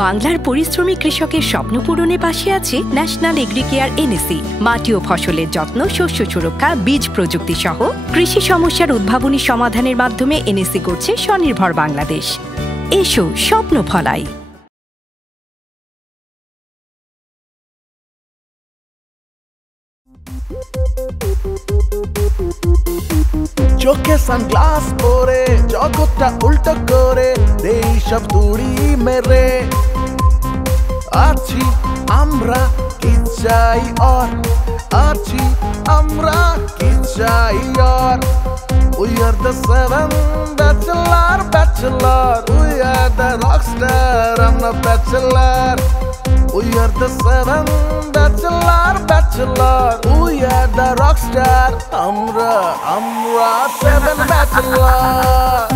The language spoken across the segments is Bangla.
বাংলার পরিশ্রমী কৃষকের স্বপ্ন পূরণে পাশে আছে ন্যাশনাল এগ্রিকেয়ার এনএসি। মাটি ও ফসলের যত্ন, শস্য সুরক্ষা, বীজ প্রযুক্তি সহ কৃষি সমস্যার উদ্ভাবনী সমাধানের মাধ্যমে এনএসি করছে স্বনির্ভর বাংলাদেশ। এসো স্বপ্ন ফলাই। চোখে সানগ্লাস পরে জগৎটা উল্টো করে দেই সব দূরি মেরে আছি আমরা কি চাই আর আছি আমরা কি চাই আর We are the seven bachelor We are the rockstar, I'm a bachelor We are the seven bachelor We are the rockstar, Amra seven bachelor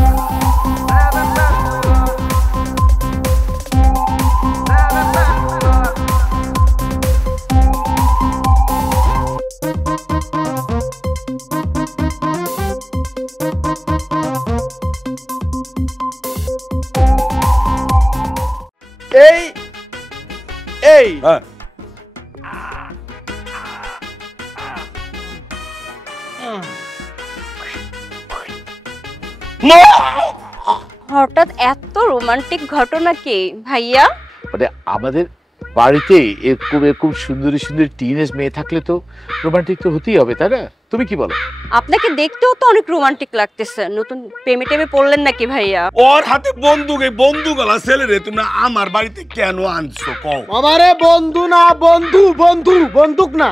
এই হঠাৎ এত রোমান্টিক ঘটনা কি ভাইয়া? মানে আমাদের বাড়িতে এরকম সুন্দরী সুন্দরী টিনেজ মেয়ে থাকলে তো রোমান্টিক তো হতেই হবে, তাই না? তুমি কি বলো? আপনাকে দেখতেও তো অনেক রোমান্টিক লাগতেছে। নতুন প্রেমে টেমে পড়লেন নাকি ভাইয়া? ওর হাতে বন্দুক, এই বন্দুকওয়ালা ছেলেরে তুমি আমার বাড়িতে কেন আনছো কও? আমারে বন্ধু না, বন্দুক না,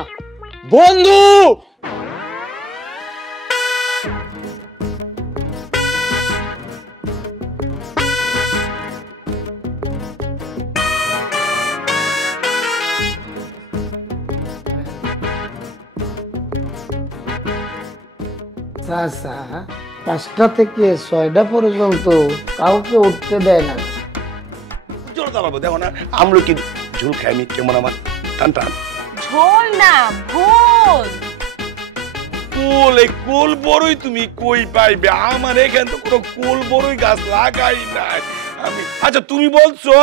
বন্ধু। আচ্ছা, 5টা থেকে 6টা পর্যন্ত কাউকে উঠতে দেয় না। জোর দাঁড়াবো, দেখো না আমরা কি ঝোল খাই, আমি কেমন আমার টান টান। ঝোল না, ভোল। এই কোল বড়ই তুমি কই পাইবে? আমার এখানে তো কোনো কোল বড়ই গাছ লাগাই নাই আমি। আচ্ছা তুমি বলছো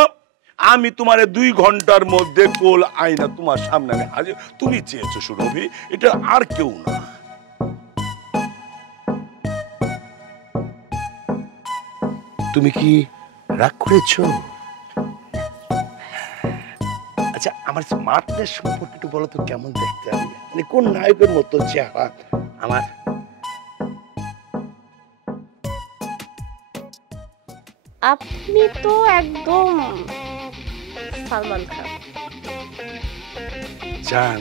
আমি তোমারে 2 ঘন্টার মধ্যে কোল আইনা তোমার সামনে আমি হাজির। তুমি চেয়েছো সুরভি, এটা আর কেউ না। তুমি কি রাগ করেছো? আচ্ছা আমার স্মার্টনেস সম্পর্কে একটু বলো তো, কেমন দেখতে আমি? মানে কোন নায়কের মতো চেহারা আমার? আপনি তো একদম সালমান খান। জান,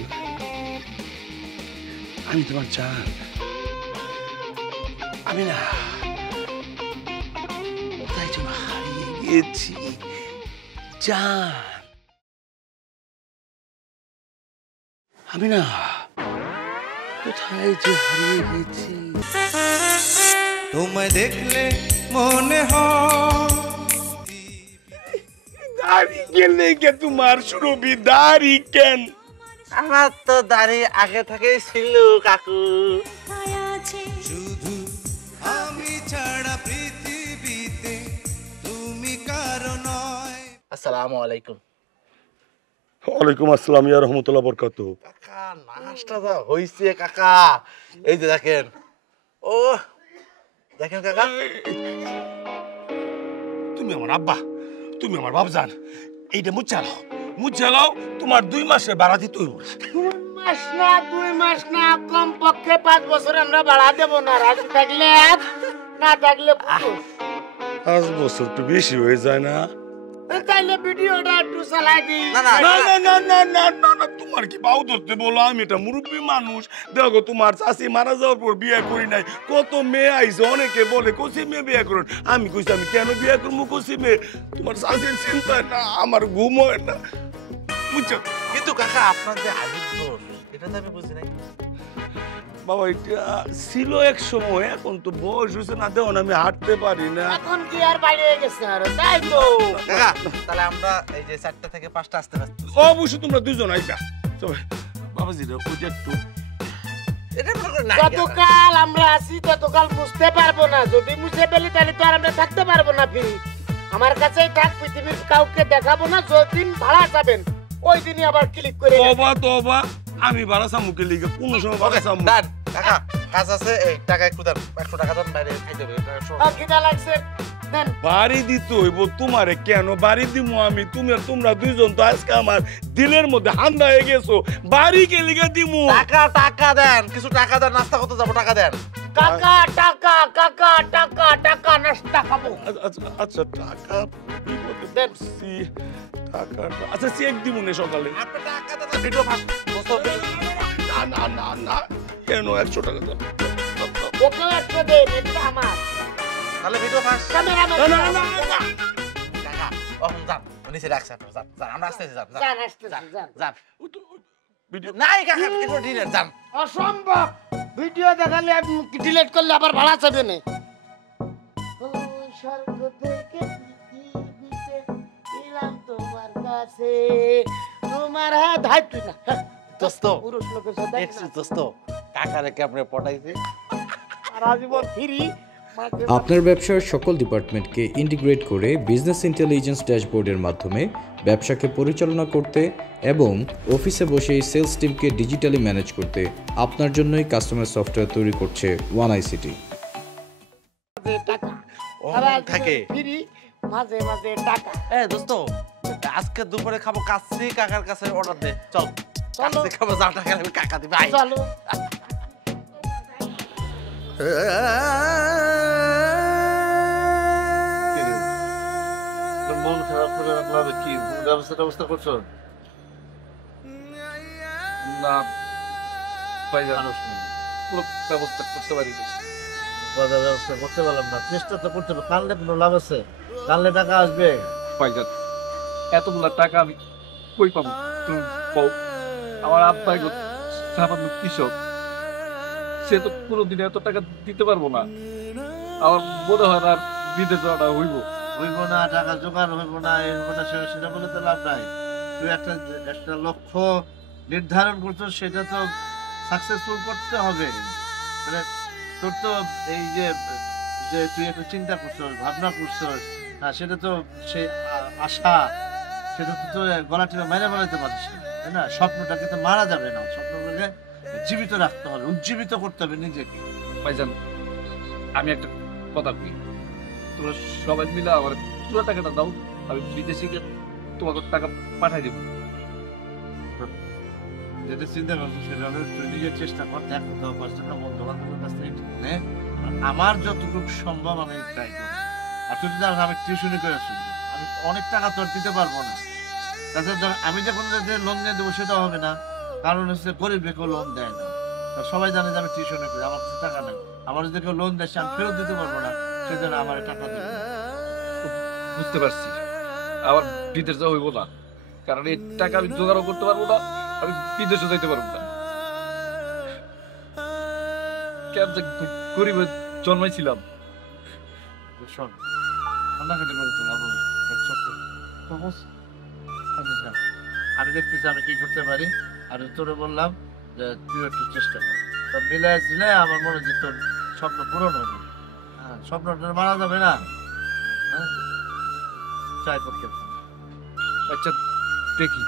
আমি তোমার জান। আমি না কোথায় যেন হারিয়ে গিয়েছি জান। আমি না কোথায় যে হারিয়ে গেছি। তোমায় দেখলে মনে হয় দাড়ি গেলে কে তোমার সুরভি? দাড়ি কেন? আমার তো দাড়ি আগে থেকেই ছিল কাকু। শুধু আমি ছাড়া পৃথিবীতে তুমি কারো নয়। আসসালামু আলাইকুম। ওয়ালাইকুম আসসালাম ইয়া রাহমাতুল্লাহ বারাকাতুহু। কাকা নাস্তা তো হইছে কাকা, এই যে দেখেন। ও দেখেন কাকা, তুমি আমার আব্বা, তুমি আমার বাপজান। এইটা মুচালাও তোমার 2 মাসের ভাড়া দিতে হইব। 2 মাস না, কমপক্ষে 5 বছর আমরা ভাড়া দেব না। রাজি থাকলে না থাকলে 5 বছর তো বেশি হয়ে যায় না? তাইলে ভিডিওটা একটু চালাই দিই। না, তোমার কি বাউ ধরতে বলো? আমি এটা মুরব্বী মানুষ। দেখো তোমার চাষি মারা যাওয়ার পর বিয়ে করি নাই। কত মেয়ে আইছে, অনেকে বলে কষি মেয়ে বিয়ে করুন। আমি কইছি আমি কেন বিয়ে করবো কষি মেয়ে? তোমার চাষির চিন্তা না, আমার ঘুম হয় না, বুঝছো? কিন্তু কাকা আপনার যে হাজুর দোষ, এটা তো আমি বুঝি নাই। বাবা এটা ছিল এক সময়, এখন তো বয়স হয়েছে না, দেখো আমি হাঁটতে পারি না। এখন কি আর বাইরে গেছে আর তাই তো। কাকা তাহলে আমরা এই যে 4টা থেকে 5টা আসতে পারছি। অবশ্যই তোমরা 2 জন আইবা। বাবাজি ওইটা একটু যতকাল আমরা আছি ততকাল মুছতে পারবো না। যদি মুছে ফেলি তাহলে তো আর আমরা থাকতে পারবো না। ফিরি আমার কাছেই থাক, পৃথিবীর কাউকে দেখাবো না। যতদিন ভাড়া যাবেন ওই দিনই আবার ক্লিক করে তোবা তোবা, আমি ভাড়া সামুকে লিখে কোন সময় ভাড়া সামু। দেন কাকা, কাজ আছে, এই টাকা একটু দেন, 100 টাকা দেন, বাইরে খাইতে হবে। কিনা লাগছে দেন। বাড়ি দিতে হইব তোমারে, কেন বাড়ি দিমু আমি? তোমরা দুইজন তো আজকে আমার দিলের মধ্যে হান্দা হয়ে গেছো, বাড়ি কে লিখে দিমু? টাকা দেন, কিছু টাকা দেন, নাস্তা করতে যাবো, টাকা দেন। কাকা টাকা কাকা টাকা টাকা নাস্তা খাবো। আচ্ছা টাকা দেন, টাকা আচ্ছা চেক দিমু না সকালে। আপনি টাকা দেন, ভিডিও ফাঁস না না না না, কেন 100 টাকা দাও? ওকে 100 দেন, এটা আমার। তাহলে ভিডিও ফাঁস। ক্যামেরাম্যান না না না না, কাকা ওখানে যান, নিচে রাখছেন, যান যান, আমরা আসতেছি, যান যান যান আসতে যান যান। যান। ভিডিও নাই কাকা, ভিডিও ডিলেট, যান। অসম্ভব, ভিডিও দেখালে ডিলিট করলে আবার ভাড়া যাবে না। স্বর্গ থেকে পৃথিবীতে এলাম তোমার কাছে, তোমার হাত হাত তুই না দোস্ত, পুরুষ লোকের সাথে দেখছিস দোস্ত, কাকারে কেমনে পটাইছে। আর আজীবন ফ্রি। আপনার ব্যবসার সকল ডিপার্টমেন্টকে ইন্টিগ্রেট করে বিজনেস ইন্টেলিজেন্স ড্যাশবোর্ডের মাধ্যমে ব্যবসাকে পরিচালনা করতে এবং অফিসে বসে সেলস টিমকে ডিজিটালি ম্যানেজ করতে আপনার জন্যই কাস্টমার সফটওয়্যার তৈরি করছে ওয়ান আইসিটি। টাকা থাকে ফ্রি, মাঝে মাঝে টাকা। দোস্ত, আজকে দুপুরে খাবো কাচ্চি, কাকার কাছে অর্ডার দে, চল কাচ্চি খাবো, যা টাকা আমি কাকা দিবে, আই চলো। মন খারাপ করে রাখলাম কি? ব্যবস্থা করছো না ভাই, জানো পুরো ব্যবস্থা করতে পারি না। ব্যবস্থা করতে পারলাম না, চেষ্টা তো করতে হবে, কানলে কোনো লাভ আছে? কানলে টাকা আসবে? ভাইজান, এতগুলা টাকা আমি কই পাবো? তুমি কও। আমার আব্বাই সামান্য কৃষক, সে তো কোনোদিন এত টাকা দিতে পারবো না। আমার মনে হয় না বিদেশ যাওয়াটা হইব না, টাকা জোগাড় হইব না, সেটা বলে তো লাভ নাই। তুই একটা লক্ষ্য নির্ধারণ করছো, সেটা তো সাকসেসফুল করতে হবে। মানে তোর তো এই যে তুই একটা চিন্তা করছো, ভাবনা করছো, সেটা তো সে আশা, সেটা তো গলা টিপে মেরে বলাইতে পারিস না, তাই না? স্বপ্নটাকে তো মারা যাবে না, স্বপ্নটাকে জীবিত রাখতে হবে, উজ্জীবিত করতে হবে নিজেকে। ভাইজান, আমি একটা কথা কই, তোমরা সবাই মিলে আমার পুরো টাকাটা দাও, আমি বিদেশে গিয়ে তোমাকে টাকা পাঠাই দেবো। যেটা চিন্তা করছো সেটা হলে তুই নিজের চেষ্টা কর, দেখ কোথাও পারছো না, বন্ধু বান্ধবের কাছ থেকে নে, আমার যতটুকু সম্ভব আমি ট্রাই করি। আর তুই জানো আমি টিউশনি করে শুনবো, আমি অনেক টাকা তোর দিতে পারবো না। তাছাড়া ধর আমি যখন লোন নিয়ে দেবো সেটাও হবে না, কারণ হচ্ছে গরিব কেউ লোন দেয় না। সবাই জানে যে আমি টিউশনি করি, আমার কাছে টাকা নেই, আমার যদি কেউ লোন দেয় আমি ফেরত দিতে পারবো না, সেজন্য আমার টাকা দেবে। বুঝতে পারছি, আবার বিদেশ যাওয়া হইব না, কারণ এই টাকা আমি জোগাড়ও করতে পারবো না, আমি বিদেশে যাইতে পারবো না। কেন যে গরিবে জন্মাইছিলাম। শোন, কান্নাকাটি করে তো লাভ হবে, আমি দেখতেছি আমি কি করতে পারি। আর তোরে বললাম যে তুই একটু চেষ্টা কর, সব মিলাই ঝিলাই আমার মনে হয় যে তোর স্বপ্ন পূরণ হবে। হ্যাঁ, স্বপ্নটা মারা যাবে না, হ্যাঁ, ট্রাই করতে। আচ্ছা দেখি।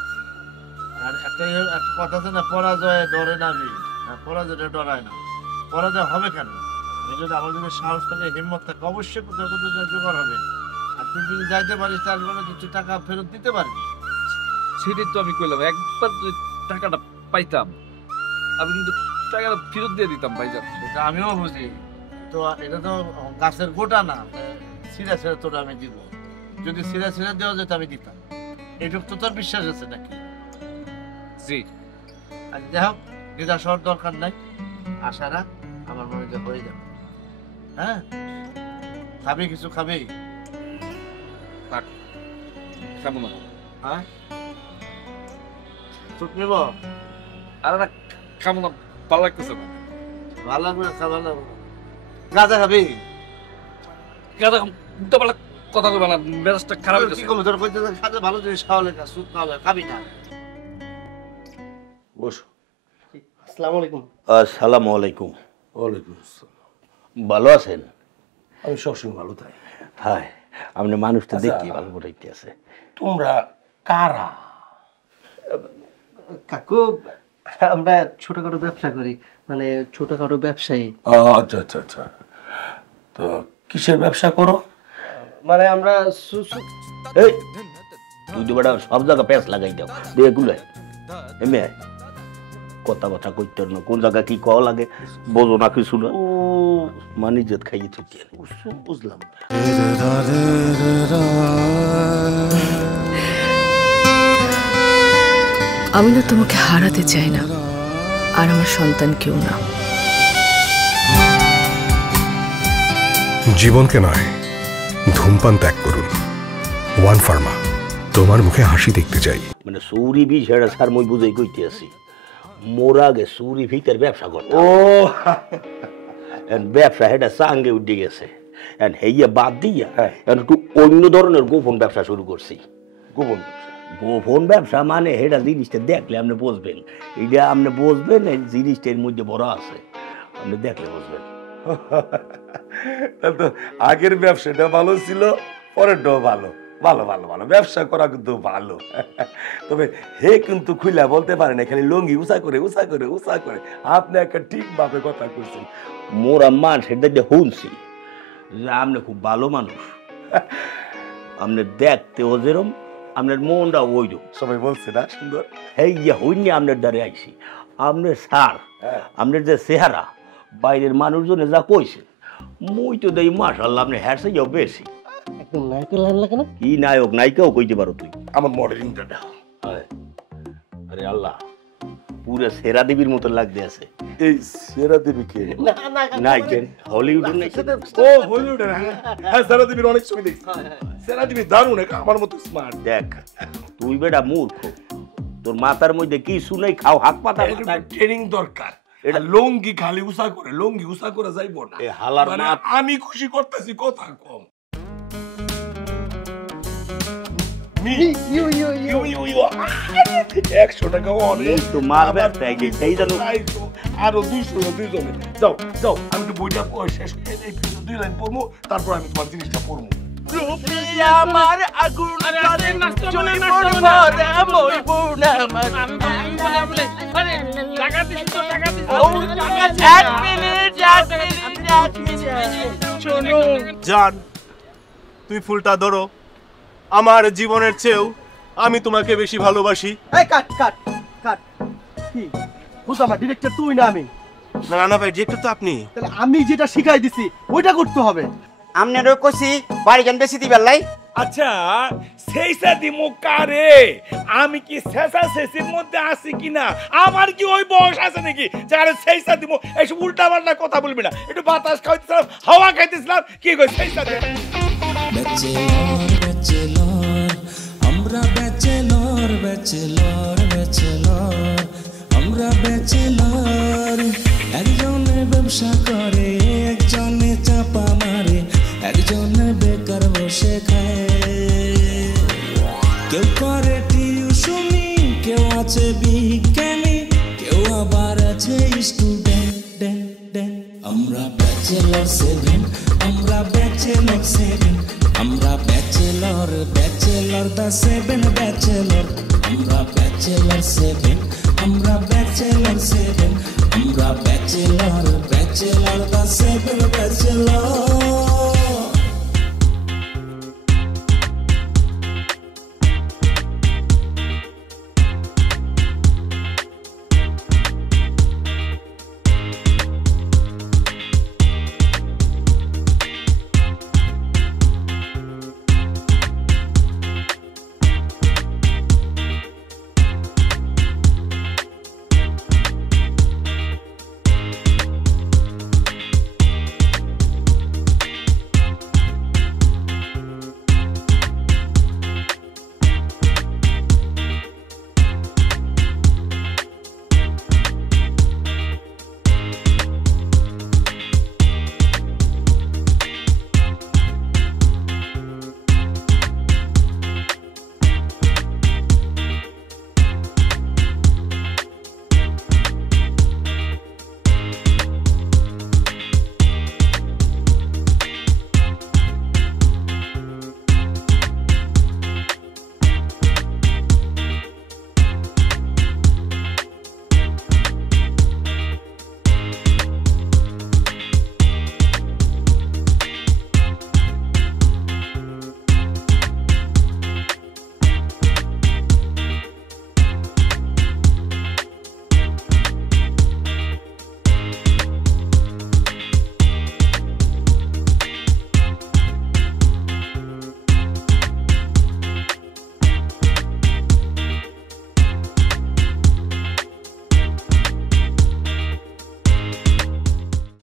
আর একটা কথা আছে না, পরাজয় ডরে না বীর, পরাজয়টা ডরায় না। পরাজয় হবে কেন? আমি যদি আমার যদি সাহস থাকে, হিম্মত থাকে, অবশ্যই কোথাও কোথাও জোগাড় হবে। আর তুই যদি যাইতে পারিস তাহলে মানে কিছু টাকা ফেরত দিতে পারবি। সেটাই তো আমি কইলাম, একবার যদি টাকাটা পাইতাম আমি কিন্তু টাকাটা ফেরত দিয়ে দিতাম ভাইজান। সেটা আমিও বুঝি, তো এটা তো গাছের গোটা না, সিরা ছিঁড়ে তোর আমি দিব। যদি সিরা ছিঁড়ে দেওয়া যেত আমি দিতাম, এইটুকু তো তোর বিশ্বাস আছে নাকি? জি। আর যাই হোক, নিরাশ হওয়ার দরকার নাই, আশা রাখ, আমার মনে হয় হয়ে যাবে। হ্যাঁ, খাবি কিছু খাবি? খাবো না। হ্যাঁ, চুপ নিব? আরে না, খাবো না, ভালো লাগতেছে না। ভালো লাগবে না, খাবার লাগবে। গাঁজা খাবি? গাঁজা উল্টা পাল্টা কথা বলবা না, মেজাজটা খারাপ হয়ে কি গেছে। করবো? তোর কইতে খাতে ভালো জিনিস খাওয়ালে না, সুদ খাওয়ালে খাবি না। বসো। আসসালামু আলাইকুম। আসসালামু আলাইকুম। ওয়ালাইকুম আসসালাম। ভালো আছেন? আমি সবসময় ভালো থাকি। হ্যাঁ, আপনি মানুষটা দেখি ভালো বলাইতে আছে। তোমরা কারা? কাকু আমরা ছোটখাটো ব্যবসা করি, মানে ছোটখাটো ব্যবসায়ী। আচ্ছা আচ্ছা আচ্ছা, তো কিসের ব্যবসা করো? মানে আমরা এই তুই তো বেটা সব জায়গা প্যাঁচ লাগাই দাও দিয়ে গুলে এমনি কথা কথা কইতে না, কোন জায়গা কি কওয়া লাগে বোঝো না কিছু না। ও মানে ইজ্জত খাইয়ে তুই বুঝলাম। আমি না তোমাকে হারাতে চাই না, আর আমার সন্তান কেউ না। জীবনকে নয়, ধূমপান ত্যাগ করুন। ওয়ান ফার্মা, তোমার মুখে হাসি দেখতে চাই। মানে সৌরি বি সেটা স্যার মই বুঝাই কইতে আছি, মোর আগে সৌরি ভিতর ব্যবসা কর। ও ব্যবসা হেটা চাঙ্গে উঠে গেছে, হেইয়া বাদ দিয়া একটু অন্য ধরনের গোপন ব্যবসা শুরু করছি। গোপন গোপন ব্যবসা মানে হেটা জিনিসটা দেখলে আপনি বুঝবেন, এইটা আপনি বুঝবেন এই জিনিসটার মধ্যে বড় আছে, আপনি দেখলে বুঝবেন। তো আগের ব্যবসাটা ভালো ছিল, পরেরটাও ভালো। ভালো ভালো ভালো ব্যবসা করা কিন্তু ভালো, তবে হে কিন্তু খুইলা বলতে পারে না, খালি লঙ্গি উঁচা করে উঁচা করে উঁচা করে। আপনি একটা ঠিক ভাবে কথা কইছেন। মোরা মান সেটা যে শুনছি যে আপনি খুব ভালো মানুষ, আপনি দেখতেও যেরম আপনার মনটা ওইরকম। সবাই বলছে না সুন্দর? হেইয়া হইনি আপনার দ্বারে আইছি। আপনার স্যার আপনার যে চেহারা বাইরের মানুষজনে যা কইছে, মই তো দেই মাশাআল্লাহ আপনি হ্যারসে যাও বেশি। একদম নায়কের লাইন লাগে না? কি নায়ক নায়িকাও কইতে পারো তুই। আমার মডেলিংটা দাও। আরে আল্লাহ, পুরো সেরা দেবীর মতো লাগতে আছে। এই সেরা দেবী কে? নাই কেন হলিউডের নাই? ও হলিউডের, হ্যাঁ সেরা দেবীর অনেক ছবি দেখছি। সেরা দেবী দারুণ, আমার মতো স্মার্ট। দেখ তুই বেটা মূর্খ, তোর মাথার মধ্যে কি শুনাই খাও হাত পাতা। ট্রেনিং দরকার। এটা লঙ্গি খালি উঁচা করে, লঙ্গি উঁচা করে যাইব না। হালার মানে আমি খুশি করতেছি, কথা কম। 100 টাকা অনেক তো মারবে সেই জানো। আরো 200 দুইজনে যাও যাও, আমি একটু বইটা শেষ করে 2 লাইন পড়বো, তারপর আমি তোমার জিনিসটা পড়বো। আমার আগুন চলে ভরা মইবুন আমার টাকা দিস তো টাকা দিস। এক মিনিট শোনো জান, তুই ফুলটা ধরো। আমার জীবনের চেয়েও আমি তোমাকে বেশি ভালোবাসি। এই কাট কাট কাট। কি বুঝামা ডিরেক্টর তুই না আমি? না না ভাই, ডিরেক্টর তো আপনি। তাহলে আমি যেটা শিখাই দিছি ওইটা করতে হবে। আমনেরও কইছি বাড়ি গান বেশি দিবার লাই। আচ্ছা সেইসা দিমু কারে? আমি কি শেষা শেষের মধ্যে আছি কিনা? আমার কি ওই বয়স আছে নাকি যারা সেইসা দিমু? এইসব উল্টা পাল্টা কথা বলবি না। একটু বাতাস খাইতেছিলাম, হাওয়া খাইতেছিলাম, কি কই সেইসা দে। আমরা ব্যাচেলর ব্যাচেলর ব্যাচেলর, আমরা ব্যাচেলর। একজনে ব্যবসা করে, একজনে চাপা মারে, একজনে বেকার বসে খায়। কেউ করে টিউশনি, কেউ আছে বিজ্ঞানী, কেউ আবার আছে স্টুডেন্ট। আমরা ব্যাচেলর 7, আমরা ব্যাচেলর 7, আমরা ব্যাচেলর ব্যাচেলর দা 7 ব্যাচেলর। আমরা ব্যাচেলর 7, আমরা ব্যাচেলর 7, আমরা ব্যাচেলর ব্যাচেলর দা 7 ব্যাচেলর।